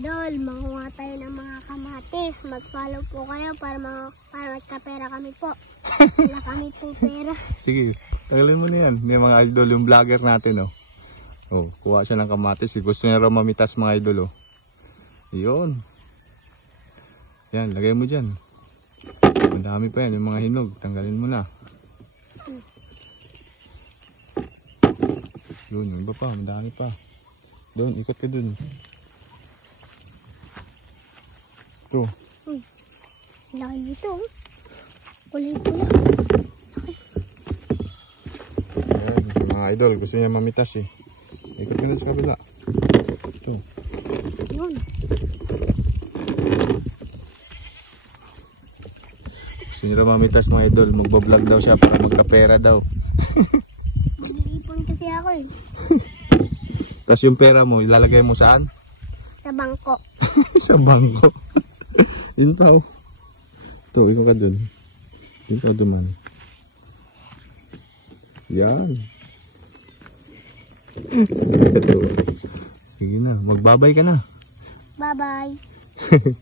idol, manguha tayo ng mga kamatis. Mag-follow po kayo para magkapera kami po. Wala kami po pera. Sige, tagalin mo na yan. May mga idol, yung vlogger natin, oh. Oh, kuha siya ng kamatis. Gusto niya raw mamitas, mga idol, oh. Yun. Yan, lagay mo dyan. Madami pa yan, yung mga hinog. Tanggalin mo na. Doon, yung iba pa, madami pa. Doon, ikot ka doon. Ito. Laki dito. Kulay pula. Ayan, mga idol, gusto niya mamitas eh. Ikot ka doon sa kabila. Ito. Yun. Gusto niya mamitas, mga idol. Magbablog daw siya para magkapera daw. Mag-iipon kasi ako eh. Tapos yung pera mo, ilalagay mo saan? Sa bangko. Sa bangko. Yun pa, oh. Ito, ikaw ka dun. Ikaw duman. Yan. Ito. Sige na, magbabay ka na. Bye-bye.